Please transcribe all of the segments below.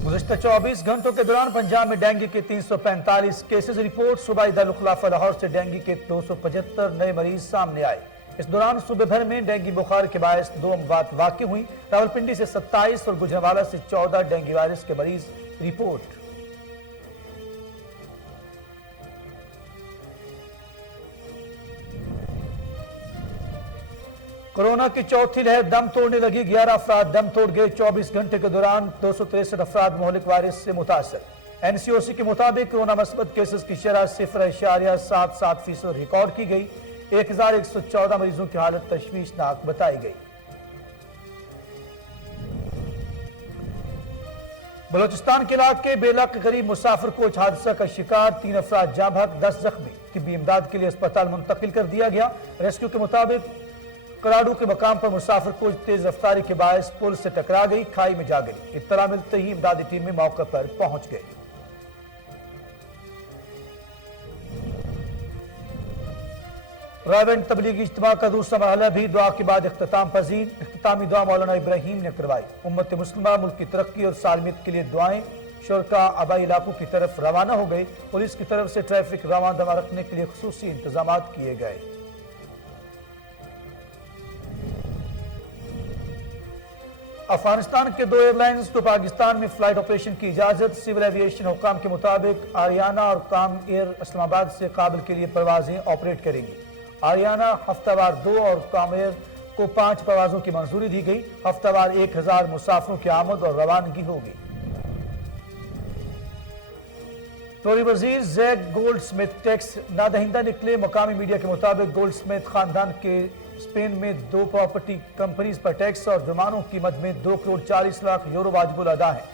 गुज़श्ता 24 घंटों के दौरान पंजाब में डेंगू के 345 केसेस रिपोर्ट। सूबाई दारुल-खुलाफा लाहौर से डेंगू के 275 नए मरीज सामने आए। इस दौरान सूबे भर में डेंगू बुखार के बायस 2 अमवात वाक़ई हुई। रावलपिंडी से 27 और गुजरांवाला से 14 डेंगू वायरस के मरीज रिपोर्ट। कोरोना की चौथी लहर दम तोड़ने लगी। 11 अफराद दम तोड़ गए। 24 घंटे के दौरान 263 अफराद मोहलिक वायरस से मुतासर। एनसीओसी के मुताबिक कोरोना मस्बत केसेस की शरह 0.77% रिकॉर्ड की गई। 1114 मरीजों की हालत तशवीशनाक बताई गई। बलोचिस्तान के इलाके बेला के करीब मुसाफिर कोच हादसा का शिकार, 3 अफराद जाँ बहक, 10 जख्मी। तिब्बी इमदाद के लिए अस्पताल मुंतकिल कर दिया गया। रेस्क्यू के मुताबिक कराडू के मकाम पर मुसाफिर कोच तेज रफ्तारी के बायस पुल से टकरा गई, खाई में जा गिरी। इत्तला मिलते ही इमदादी टीमें मौके पर पहुंच गई। रावण तबलीगी इज्तिमा का दूसरा मरहला भी दुआ के बाद इख्तिताम पजीर। इख्तितामी दुआ मौलाना इब्राहिम ने करवाई। उम्मत मुस्लिमा मुल्क की तरक्की और सालमियत के लिए दुआएं। शुरका आबाई इलाकों की तरफ रवाना हो गए। पुलिस की तरफ से ट्रैफिक रवां दवा रखने के लिए खुसूसी इंतजाम किए गए। अफगानिस्तान के 2 एयरलाइंस को पाकिस्तान में फ्लाइट ऑपरेशन की इजाजत। सिविल एविएशन हुकाम के मुताबिक आरियाना और काम एयर इस्लामाबाद से काबुल के लिए परवाजें ऑपरेट करेंगी। आरियाना हफ्तावार 2 और काम एयर को 5 परवाजों की मंजूरी दी गई। हफ्तावार 1000 मुसाफिरों की आमद और रवानगी होगी। टोरी वजीर जैक गोल्ड स्मिथ टैक्स नादहिंदा निकले। मकामी मीडिया के मुताबिक गोल्ड स्मिथ खानदान के स्पेन में 2 प्रॉपर्टी कंपनीज पर टैक्स और जुर्मानों की मद में 2 करोड़ 40 लाख यूरो वाजिबुल अदा है।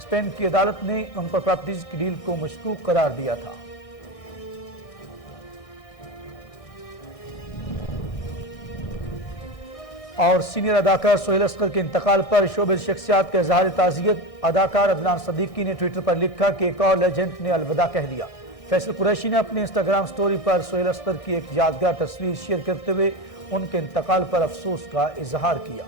स्पेन की अदालत ने उन पर प्रॉपर्टीज की डील को मशकूक करार दिया था। और सीनियर अदाकार सोहेल असगर के इंतकाल पर शोबिज़ शख्सियात का इज़हार ताज़ियत। अदाकार अदनान सदीकी ने ट्विटर पर लिखा कि एक और लेजेंड ने अलविदा कह दिया। फैसल कुरैशी ने अपने इंस्टाग्राम स्टोरी पर सोहेल असगर की एक यादगार तस्वीर शेयर करते हुए उनके इंतकाल पर अफसोस का इजहार किया।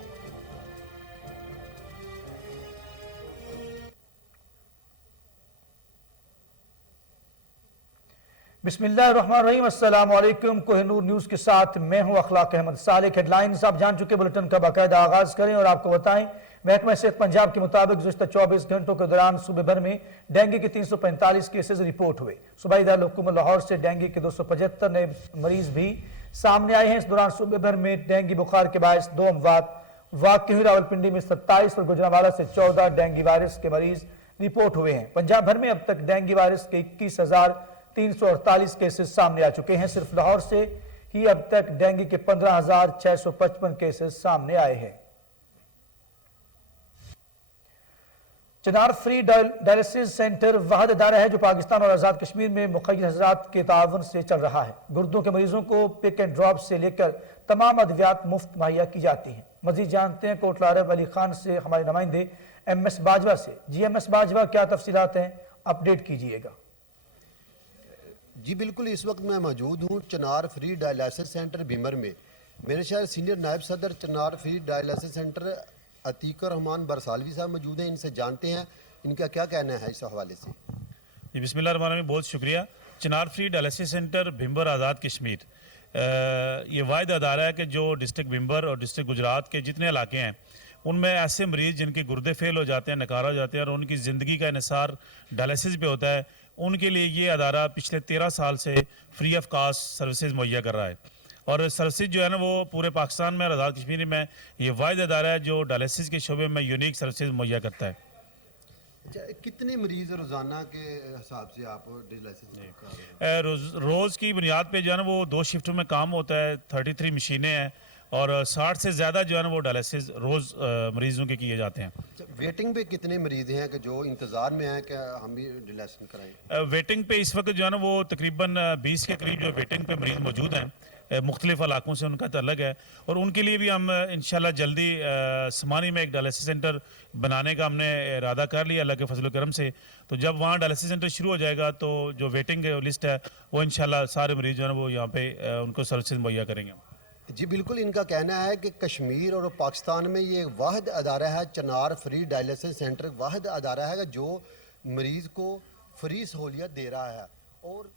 बिस्मिल्लाहिर्रहमानिर्रहीम। अस्सलाम वालेकुम। कोहिनूर न्यूज के साथ मैं हूं अखलाक अहमद सालिक। हेडलाइंस आप जान चुके, बुलेटिन का बाकायदा आगाज करें और आपको बताएं। महकमा सेहत पंजाब के मुताबिक गुज़श्ता 24 घंटों के दौरान सूबे भर में डेंगू के 345 केसेज रिपोर्ट हुए। सूबाई दारुल-हुकूमत लाहौर से डेंगू के 275 नए मरीज भी सामने आए हैं। इस दौरान सूबे भर में डेंगू बुखार के बायस 2 अमवात वाक़ई हुई। रावलपिंडी में 27 और गुजरांवाला से 14 डेंगू वायरस के मरीज रिपोर्ट हुए हैं। पंजाब भर में अब तक डेंगू वायरस के 21,348 केसेस सामने आ चुके हैं। सिर्फ लाहौर से ही अब तक डेंगू के 15,655 केसेस सामने आए हैं। चिनार फ्री डायलिसिस सेंटर वाहिद अदारा है जो पाकिस्तान और आज़ाद कश्मीर में मुक़य्यद हज़रात के ताउन से चल रहा है। गुर्दों के मरीजों को पिक एंड ड्रॉप से लेकर तमाम अद्वियात मुफ्त मुहैया की जाती हैं। मजीद जानते हैं कोटला अरब अली खान से हमारे नुमाइंदे MS बाजवा से। जी MS बाजवा, क्या तफसीलात हैं, अपडेट कीजिएगा। जी बिल्कुल, इस वक्त मैं मौजूद हूँ Chinar free dialysis centre Bhimber में। मेरे शहर सीनियर नायब सदर Chinar free dialysis centre Atiqur Rahman Barsalvi साहब मौजूद हैं। इनसे जानते हैं इनका क्या कहना है इस हवाले से। जी बिस्मिल्लाहिर्रहमानिर्रहीम, बहुत शुक्रिया। चिनार free dialysis centre Bhimber Azad Kashmir ये वाहिद अदारा है कि जो डिस्ट्रिक्ट भिम्बर और डिस्ट्रिक्ट गुजरात के जितने इलाके हैं उनमें ऐसे मरीज़ जिनके गुर्दे फेल हो जाते हैं, नकारा हो जाते हैं और उनकी ज़िंदगी का इन्हिसार डायलिसिस पे होता है, उनके लिए ये अदारा पिछले 13 साल से फ्री ऑफ कास्ट सर्विसेज मुहैया कर रहा है। और सर्विसेज जो है ना वो पूरे पाकिस्तान में और आज़ाद कश्मीर में ये वाहिद अदारा है जो डायलिसिस के शोबे में यूनिक सर्विसेज मुहैया करता है। अच्छा, कितने मरीज रोज़ाना के हिसाब से आप डायलिसिस कर रहे हैं? रोज़ की बुनियाद पे जो है ना वो 2 शिफ्टों में काम होता है। 33 मशीनें हैं और 60 से ज़्यादा जो है ना वो डायलिसिस रोज़ मरीजों के किए जाते हैं। वेटिंग पे कितने मरीज हैं कि जो इंतज़ार में हैं कि हम भी डायलिसिस कराएं? वेटिंग पे इस वक्त जो है ना वो तकरीबन 20 के करीब जो वेटिंग पे मरीज मौजूद हैं। मुख्तलिफ इलाकों से उनका तल्लक है और उनके लिए भी हम इंशाल्लाह जल्दी समानी में एक डायलिसिस सेंटर बनाने का हमने इरादा कर लिया अल्लाह के फजल करम से। तो जब वहाँ डायलिसिस सेंटर शुरू हो जाएगा तो जो वेटिंग लिस्ट है वो इंशाल्लाह सारे मरीज जो है ना वो यहाँ पे उनको सर्विसेज मुहैया करेंगे। जी बिल्कुल, इनका कहना है कि कश्मीर और पाकिस्तान में ये वाहिद अदारा है, चनार फ्री डायलिसिस सेंटर वाहिद अदारा है जो मरीज़ को फ्री सहूलियत दे रहा है। और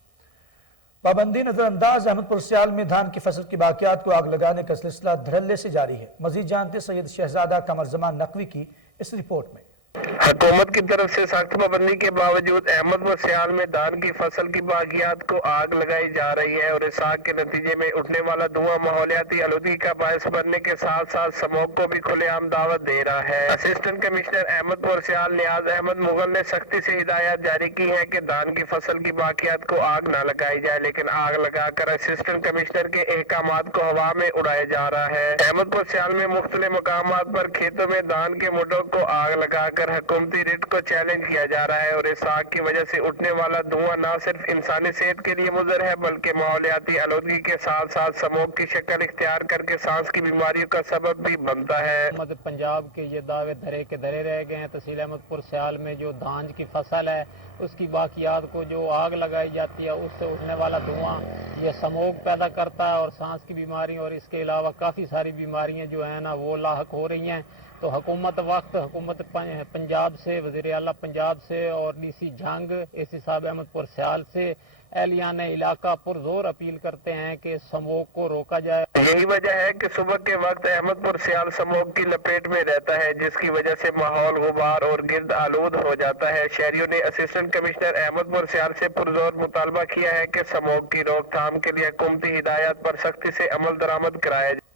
पाबंदी नजरअंदाज अहमदपुर सियाल में धान की फसल की बाकियात को आग लगाने का सिलसिला धड़ल्ले से जारी है। मजीद जानते सैयद शहजादा कमर जमान नकवी की इस रिपोर्ट में। हुकूमत की तरफ से सख्त पाबंदी के बावजूद अहमदपुर सियाल में धान की फसल की बाकियात को आग लगाई जा रही है और इस आग के नतीजे में उठने वाला धुआं माहौलियाती आलूदगी का बायस बनने के साथ साथ स्मोक को भी खुलेआम दावत दे रहा है। असिस्टेंट कमिश्नर अहमदपुर सियाल नियाज अहमद मुगल ने सख्ती से हिदायत जारी की है कि धान की फसल की बाकियात को आग न लगाई जाए, लेकिन आग लगाकर असिस्टेंट कमिश्नर के अहकामात को हवा में उड़ाया जा रहा है। अहमदपुर सियाल में मुख्तलिफ मकामात पर खेतों में धान के मुड्डों को आग लगाकर हुकूमती रिट को चैलेंज किया जा रहा है और इस आग की वजह से उठने वाला धुआं न सिर्फ इंसानी सेहत के लिए मुज़र है बल्कि माहौलियाती आलूदगी के साथ साथ स्मोक की शक्ल इख्तियार करके सांस की बीमारियों का सबब भी बनता है। मध्य पंजाब के ये दावे धरे के धरे रह गए हैं। तहसील अहमदपुर सियाल में जो धान की फसल है उसकी बाकियात को जो आग लगाई जाती है उससे उठने वाला धुआं ये स्मोक पैदा करता है और सांस की बीमारी और इसके अलावा काफ़ी सारी बीमारियां जो है ना वो लाहक हो रही हैं। तो हुकूमत पंजाब से वज़ीर आला पंजाब से और डीसी जंग एसी साहब अहमदपुर सियाल से एहलियान इलाका पुरजोर अपील करते हैं कि स्मोक को रोका जाए। यही वजह है कि सुबह के वक्त अहमदपुर सियाल स्मोक की लपेट में रहता है जिसकी वजह से माहौल गुबार और गिर्द आलूद हो जाता है। शहरियों ने असिस्टेंट कमिश्नर अहमदपुर सियाल से पुरजोर मुतालबा किया है कि स्मोक की रोकथाम के लिए हुकूमती हिदायत पर सख्ती से अमल दरामद कराया जाए।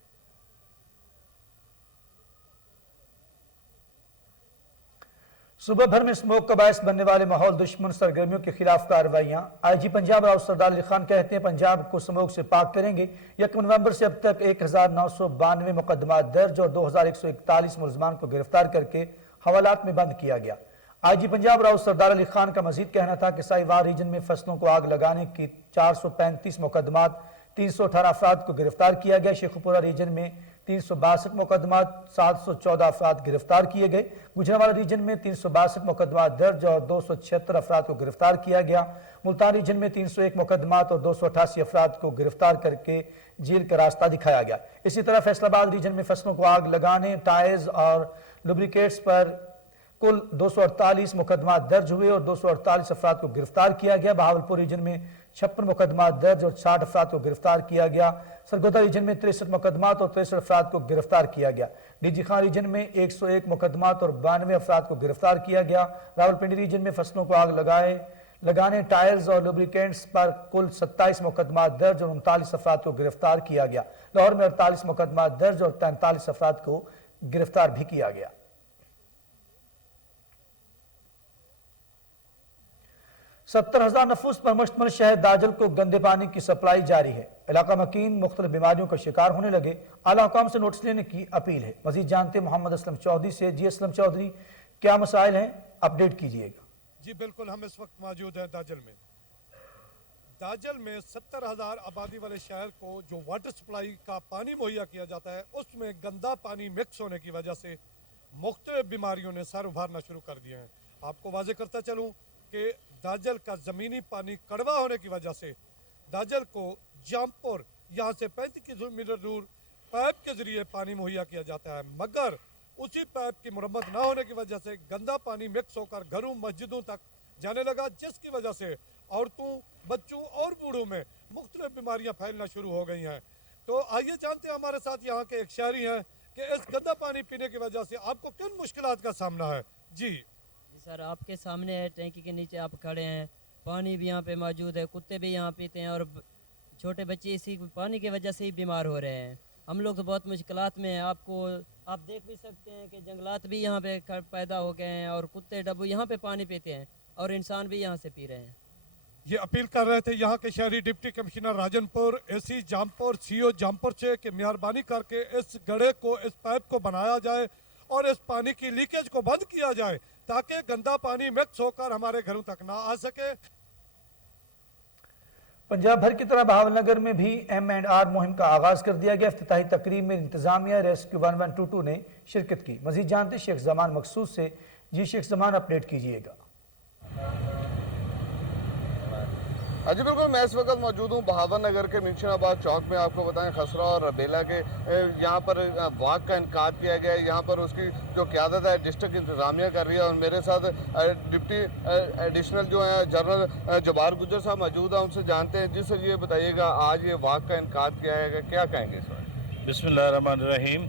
सुबह भर में स्मोक का बायस बनने वाले माहौल दुश्मन सरगर्मियों के खिलाफ कार्रवाइयां। आईजी पंजाब राव सरदार अली खान कहते हैं पंजाब को स्मोक से पाक करेंगे। 1 नवंबर से अब तक 1992 मुकदमा दर्ज और 2141 मुलजमान को गिरफ्तार करके हवालात में बंद किया गया। आईजी पंजाब राव सरदार अली खान का मजीद कहना था कि साहिवाल रीजन में फसलों को आग लगाने की 435 मुकदमात 318 अफराद को गिरफ्तार किया गया। शेखुपुरा रीजन में 362 मुकदमात 714 अफराद गिरफ्तार किए गए। गुजरांवाला रीजन में 362 मुकदमात दर्ज और 276 अफराद को गिरफ्तार किया गया। मुल्तान रीजन में 301 मुकदमात और 288 अफराद को गिरफ्तार करके जेल का रास्ता दिखाया गया। इसी तरह फैसलाबाद रीजन में फसलों को आग लगाने, टायर्स और लुब्रिकेट्स पर कुल 248 मुकदमा दर्ज हुए और 248 अफराद को गिरफ्तार किया गया। बहावलपुर रीजन में 56 मुकदमा दर्ज और 60 अफराद को गिरफ्तार किया गया। सरगोदा रीजन में 63 मुकदमात और 63 अफराद को गिरफ्तार किया गया। डीजी खान रीजन में 101 मुकदमात और 92 अफराद को गिरफ्तार किया गया। रावलपिंडी रीजन में फसलों को आग लगाने, टायर्स और लुब्रिकेंट्स पर कुल 27 मुकदमा दर्ज और 39 अफराद को गिरफ्तार किया गया। लाहौर में 48 मुकदमा दर्ज और 43 अफराद को गिरफ्तार भी किया गया। 70,000 नफूस पर मुश्तमिल शहर दाजल को गंदे पानी की सप्लाई जारी है। इलाका मकीन मुख्तलिफ बीमारियों का शिकार होने लगे। आला हुकाम से नोटिस लेने की अपील है। मजीद जानते मोहम्मद असलम चौधरी से। जी असलम चौधरी, क्या मसाइल हैं, अपडेट कीजिएगा। जी बिल्कुल, हम इस वक्त मौजूद हैं दाजल में। दाजल में 70,000 आबादी वाले शहर को जो वाटर सप्लाई का पानी मुहैया किया जाता है उसमें गंदा पानी मिक्स होने की वजह से मुख्तलिफ बीमारियों ने सर उभारना शुरू कर दिए हैं। आपको वाजे करता चलूँ कि दाजल का ज़मीनी पानी कड़वा होने की वजह से दाजल को जामपुर यहाँ से 35 किलोमीटर दूर पाइप के ज़रिए पानी मुहैया किया जाता है, मगर उसी पाइप की मुरम्मत ना होने की वजह से गंदा पानी मिक्स होकर घरों मस्जिदों तक जाने लगा, जिसकी वजह से औरतों, बच्चों और बूढ़ों में मुख्तलिफ बीमारियाँ फैलना शुरू हो गई हैं। तो आइए जानते हैं हमारे साथ यहाँ के एक शहरी हैं कि इस गंदा पानी पीने की वजह से आपको किन मुश्किलात का सामना है। जी सर, आपके सामने है, टैंकी के नीचे आप खड़े हैं, पानी भी यहाँ पे मौजूद है, कुत्ते भी यहाँ पीते हैं और छोटे बच्चे इसी पानी की वजह से ही बीमार हो रहे हैं। हम लोग तो बहुत मुश्किलात में हैं। आप देख भी सकते हैं कि जंगलात भी यहाँ पे पैदा हो गए हैं और कुत्ते डब्बू यहाँ पे पानी पीते हैं और इंसान भी यहाँ से पी रहे हैं। ये अपील कर रहे थे यहाँ के शहरी deputy commissioner Rajanpur, AC Jampur, CO Jampur से कि मेहरबानी करके इस गड्ढे को, इस पाइप को बनाया जाए और इस पानी की लीकेज को बंद किया जाए ताकि गंदा पानी मिक्स होकर हमारे घरों तक ना आ सके। पंजाब भर की तरह बहावलनगर में भी M&R मुहिम का आगाज कर दिया गया। इफ्तिताही तकरीब में इंतजामिया रेस्क्यू 1122 ने शिरकत की। मजीद जानते शेख जमान मकसूद से। जी शेख जमान, अपडेट कीजिएगा। जी बिल्कुल, मैं इस वक्त मौजूद हूँ बहावर नगर के मिंशनाबाद चौक में। आपको बताएं खसरा और रबेला के यहाँ पर वाक का इनकाद किया गया है। यहाँ पर उसकी जो क़यादत है डिस्ट्रिक्ट इंतज़ामिया कर रही है, और मेरे साथ डिप्टी एडिशनल जो है जनरल जबार गुजर साहब मौजूद हैं, उनसे जानते हैं। जी सर, ये बताइएगा आज ये वाक का इनकाद किया है, क्या कहेंगे इस वक्त? बिस्मिल्लाहिर्रहमानिर्रहीम।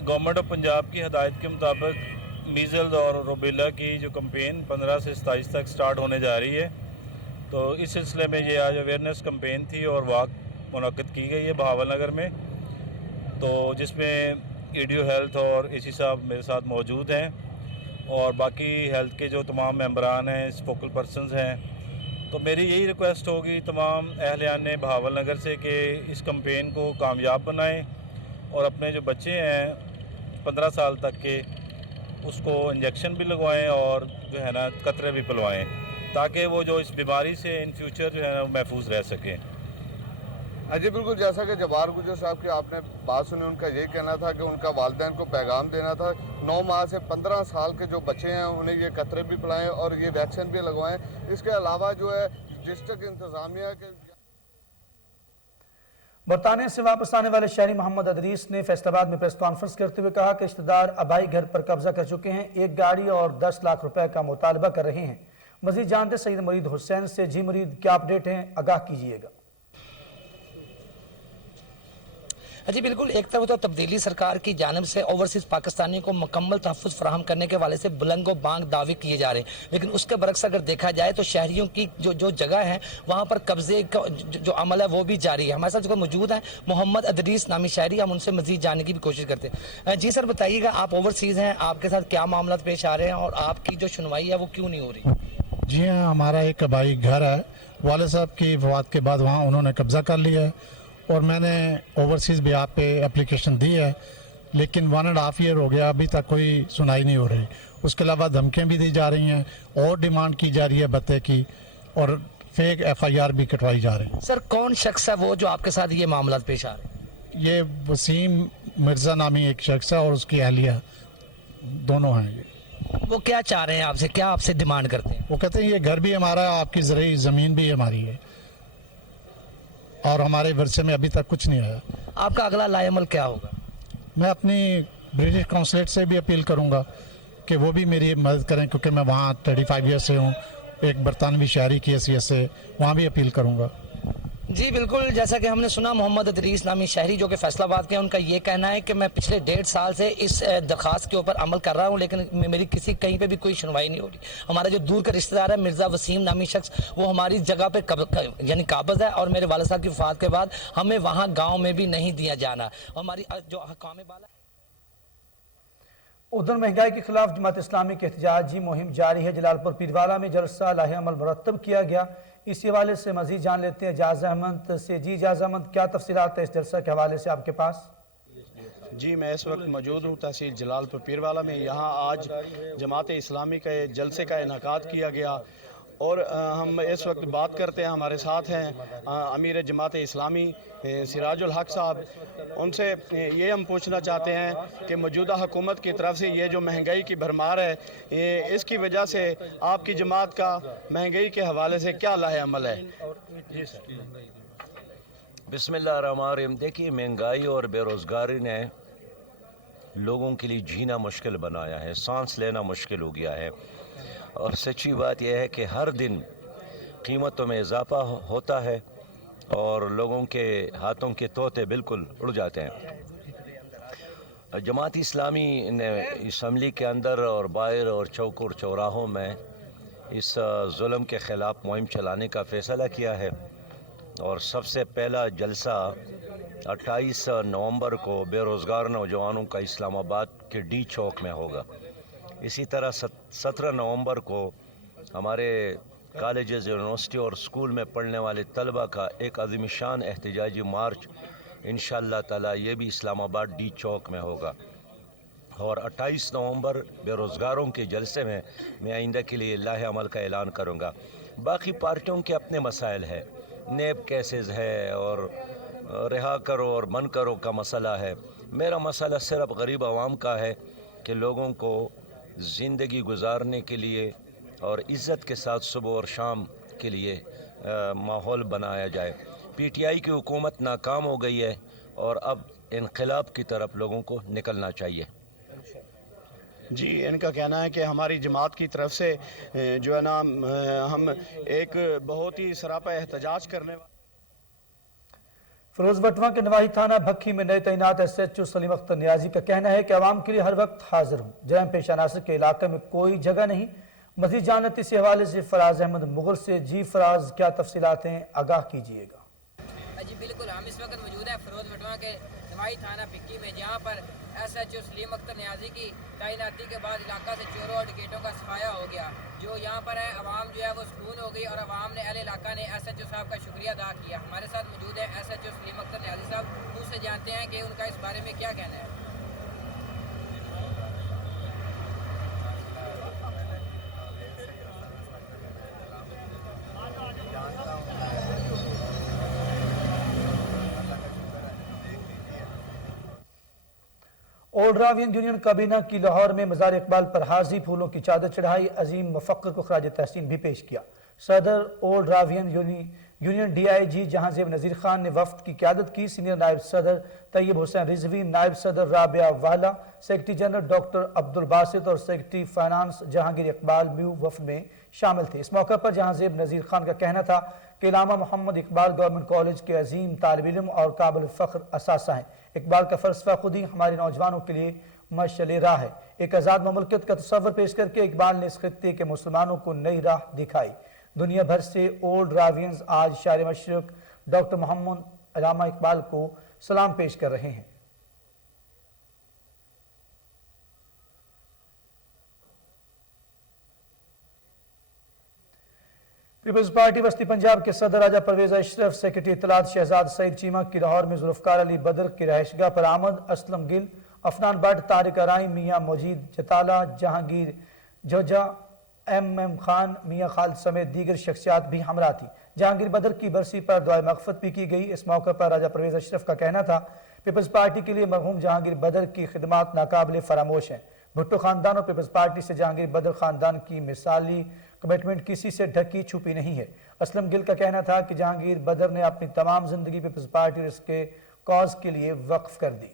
गवर्नमेंट ऑफ पंजाब की हदायत के मुताबिक मीज़ल्स और रूबेला की जो कैंपेन 15 से 27 तक स्टार्ट होने जा रही है, तो इस सिलसिले में ये आज अवेयरनेस कैंपेन थी और वाक मुनक़्क़िद की गई है बहावल नगर में, तो जिसमें ईडीओ हेल्थ और एसी साहब मेरे साथ मौजूद हैं और बाकी हेल्थ के जो तमाम मेंबरान हैं, फोकल पर्सनस हैं। तो मेरी यही रिक्वेस्ट होगी तमाम अहलियान बहावल नगर से कि इस कैंपेन को कामयाब बनाएं और अपने जो बच्चे हैं 15 साल तक के उसको इंजेक्शन भी लगवाएं और जो है ना कतरे भी पिलवाएं, ताकि वो जो इस बीमारी से इन फ्यूचर जो है ना महफूज रह सकें। जी बिल्कुल, जैसा कि जबार गुजर साहब की आपने बात सुनी, उनका यही कहना था कि उनका वालिदैन को पैगाम देना था 9 माह से 15 साल के जो बच्चे हैं उन्हें ये कतरे भी पिलाएं और ये वैक्सीन भी लगवाएं। इसके अलावा जो है डिस्ट्रिक्ट इंतज़ामिया के बरतानिया से वापस आने वाले शहरी मोहम्मद अदरीस ने फैसलाबाद में प्रेस कॉन्फ्रेंस करते हुए कहा कि रिश्तेदार आबाई घर पर कब्जा कर चुके हैं, एक गाड़ी और 10 लाख रुपए का मुतालबा कर रहे हैं। मजीद जानते सईद मुरीद हुसैन से। जी मुरीद, क्या अपडेट हैं, आगाह कीजिएगा। जी बिल्कुल, एक तरफ तो तब्दीली सरकार की जानिब से ओवरसीज़ पाकिस्तानियों को मुकम्मल तहफ़्फ़ुज़ फराहम करने के वाले से बुलंदो बांग दावे किए जा रहे हैं, लेकिन उसके बरक्स अगर देखा जाए तो शहरियों की जो जगह है वहाँ पर कब्जे का जो अमल है वो भी जारी है। हमारे साथ जो मौजूद हैं मोहम्मद अदरीस नामी शहरी, हम उनसे मज़ीद जानने की भी कोशिश करते हैं। जी सर, बताइएगा, आप ओवरसीज़ हैं, आपके साथ क्या मामला पेश आ रहे हैं और आपकी जो सुनवाई है वो क्यों नहीं हो रही? जी हाँ, हमारा एक आबाई घर है, वाले साहब की वफ़ात के बाद वहाँ उन्होंने कब्ज़ा कर लिया है और मैंने ओवरसीज़ भी आप पे एप्लीकेशन दी है, लेकिन 1.5 ईयर हो गया, अभी तक कोई सुनाई नहीं हो रही। उसके अलावा धमकियाँ भी दी जा रही हैं और डिमांड की जा रही है भत्ते की, और फेक FIR भी कटवाई जा रही है। सर, कौन शख्स है वो जो आपके साथ ये मामला पेश आ रहे हैं? ये वसीम मिर्ज़ा नामी एक शख्स है और उसकी अहलिया, दोनों हैं। ये वो क्या चाह रहे हैं आपसे, क्या आपसे डिमांड करते हैं? वो कहते हैं ये घर भी हमारा है, आपकी ज़रूरी ज़मीन भी हमारी है, और हमारे वर्षे में अभी तक कुछ नहीं आया। आपका अगला लाएमल क्या होगा? मैं अपनी ब्रिटिश कौंसलेट से भी अपील करूंगा कि वो भी मेरी मदद करें, क्योंकि मैं वहाँ 35 ईयर से हूँ, एक बरतानवी शहरी की हैसियत से वहाँ भी अपील करूंगा। जी बिल्कुल, जैसा कि हमने सुना मोहम्मद अदरीस नामी शहरी जो कि फैसलाबाद के हैं, उनका ये कहना है कि मैं पिछले 1.5 साल से इस दरख्वास्त के ऊपर अमल कर रहा हूँ, लेकिन मेरी कहीं पे भी कोई सुनवाई नहीं हो रही। हमारा जो दूर का रिश्तेदार है मिर्ज़ा वसीम नामी शख्स, वो हमारी जगह पे यानी काबज़ है, और मेरे वालिद साहब की वफ़ात के बाद हमें वहाँ गाँव में भी नहीं दिया जाना। हमारी जो हकाम बाला उधर महंगाई के खिलाफ जमात इस्लामी की एहतजाजी मुहिम जारी है। जलालपुर पीरवाला में जलसा लाहे अमल मुरतब किया गया। इस हवाले से मजीद जान लेते हैं एजाज अहमद से। जी एजाज अहमद, क्या तफसीलात है इस जलसा के हवाले से आपके पास? जी, मैं इस वक्त मौजूद हूँ तहसील जलालपुर पीरवाला में। यहाँ आज जमात इस्लामी के जलसे का इनकाद किया गया और हम इस वक्त बात करते हैं, हमारे साथ हैं अमीर जमात इस्लामी सिराजुल हक साहब। उनसे ये हम पूछना चाहते हैं कि मौजूदा हुकूमत की तरफ से ये जो महंगाई की भरमार है, इसकी वजह से आपकी जमात का महंगाई के हवाले से क्या लाहे अमल है? बिस्मिल्लाहिर्रहमानिर्रहीम। देखिए, महंगाई और बेरोज़गारी ने लोगों के लिए जीना मुश्किल बनाया है, सांस लेना मुश्किल हो गया है, और सच्ची बात यह है कि हर दिन कीमतों में इजाफा होता है और लोगों के हाथों के तोते बिल्कुल उड़ जाते हैं। जमात इस्लामी ने असम्बली के अंदर और बाहर और चौक और चौराहों में इस जुल्म के ख़िलाफ़ मुहिम चलाने का फ़ैसला किया है, और सबसे पहला जलसा 28 नवंबर को बेरोज़गार नौजवानों का इस्लामाबाद के डी चौक में होगा। इसी तरह 17 नवंबर को हमारे कॉलेजेस, यूनिवर्सिटी और स्कूल में पढ़ने वाले तलबा का एक अज़ीम-शान एहतजाजी मार्च इंशाअल्लाह ताला ये भी इस्लामाबाद डी चौक में होगा। और 28 नवंबर बेरोज़गारों के जलसे में मैं आइंदा के लिए लाहे अमल का ऐलान करूँगा। बाकी पार्टियों के अपने मसाइल है, नेब केसेस है और रिहा करो और बंद करो का मसला है। मेरा मसला सिर्फ गरीब आवाम का है कि लोगों को ज़िंदगी गुजारने के लिए और इज़्ज़त के साथ सुबह और शाम के लिए माहौल बनाया जाए। पीटीआई की हुकूमत नाकाम हो गई है और अब इनकलाब की तरफ लोगों को निकलना चाहिए। जी, इनका कहना है कि हमारी जमात की तरफ से जो है ना हम एक बहुत ही सरापा एहतजाज करने फिरोज वटवा के नवाही थाना भक्खी में नए तैनात SHO सलीम अख्तर नियाजी का कहना है कि आवाम के लिए हर वक्त हाजिर हूँ, जरम पेश अनासर के इलाके में कोई जगह नहीं। मजीद जानते इसी हवाले से फराज अहमद मुगल से। जी फराज, क्या तफसीलात हैं, आगाह कीजिएगा। जी बिल्कुल, हम इस वक्त मौजूद है फिरोज वटवा के नवाही थाना भिक्की में, जहाँ पर SHO सलीम अख्तर नियाजी की तैनाती के बाद इलाका से चोरों और डकैतों का सफाया हो गया। जो यहाँ पर है आवाम जो है वो सुकून हो गई और आवाम ने अहले इलाका ने SHO साहब का शुक्रिया अदा किया। हमारे साथ मौजूद है SHO सलीम अख्तर नियाजी साहब, उनसे जानते हैं कि उनका इस बारे में क्या कहना है। ओल्ड रावियन यूनियन काबीना की लाहौर में मज़ार इकबाल पर हाजी फूलों की चादर चढ़ाई, अजीम मुफक्कर को खराज तहसीन भी पेश किया। सदर old Ravian union DIG Jahanzeb Nazir Khan ने वफ्द की क़यादत की। सीनियर नायब सदर तैयब हुसैन रिजवी, नायब सदर राबिया वाला, secretary general doctor Abdul Basit और सेक्रेटरी फाइनेंस जहांगीर इकबाल म्यू वफ्द में शामिल थे। इस मौके पर जहांजेब नज़ीर खान का कहना था कि इलामा मोहम्मद इकबाल गवर्नमेंट कॉलेज के अजीम तालिब इल्म और काबिल फ़ख्र असासा हैं। इकबाल का फ़लसफ़ा खुद ही हमारे नौजवानों के लिए मशअल राह है। एक आज़ाद ममलकत का तस्वर पेश करके इकबाल ने इस खित्ते के मुसलमानों को नई राह दिखाई। दुनिया भर से ओल्ड रावियंस आज शायर मशरक़ डॉक्टर मोहम्मद इलामा इकबाल को सलाम पेश कर रहे हैं। पीपल्स पार्टी वस्ती पंजाब के सदर राजा परवेज अशरफ, सेक्रेटरी इत्तलात शहजाद सईद चीमा की लाहौर में जुल्फ़कार अली बदर की रहायशगाह पर आमद। असलम गिल, अफनान भट्ट, तारिक अराई, मियाँ मजीद जताला, जहांगीर जोजा, MM खान, मियाँ खालिद समेत दीगर शख्सियात भी हमरा थी। जहांगीर बदर की बरसी पर दुआ मग़फ़िरत भी की गई। इस मौके पर राजा परवेज अशरफ का कहना था पीपल्स पार्टी के लिए मरहूम जहांगीर बदर की खिदमात नाकाबिल फरामोश हैं। भुट्टो खानदान और पीपल्स पार्टी से जहांगीर बदर खानदान की मिसाली कमिटमेंट किसी से ढकी छुपी नहीं है। असलम गिल का कहना था कि जहांगीर बदर ने अपनी तमाम जिंदगी पीपल्स पार्टी और इसके कॉज के लिए वक्फ कर दी।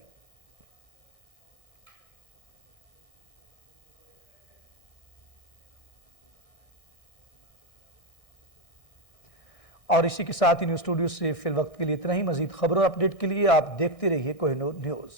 और इसी के साथ ही न्यूज़ स्टूडियो से फिल वक्त के लिए इतना ही। मजीद खबरों अपडेट के लिए आप देखते रहिए कोहिनूर न्यूज़।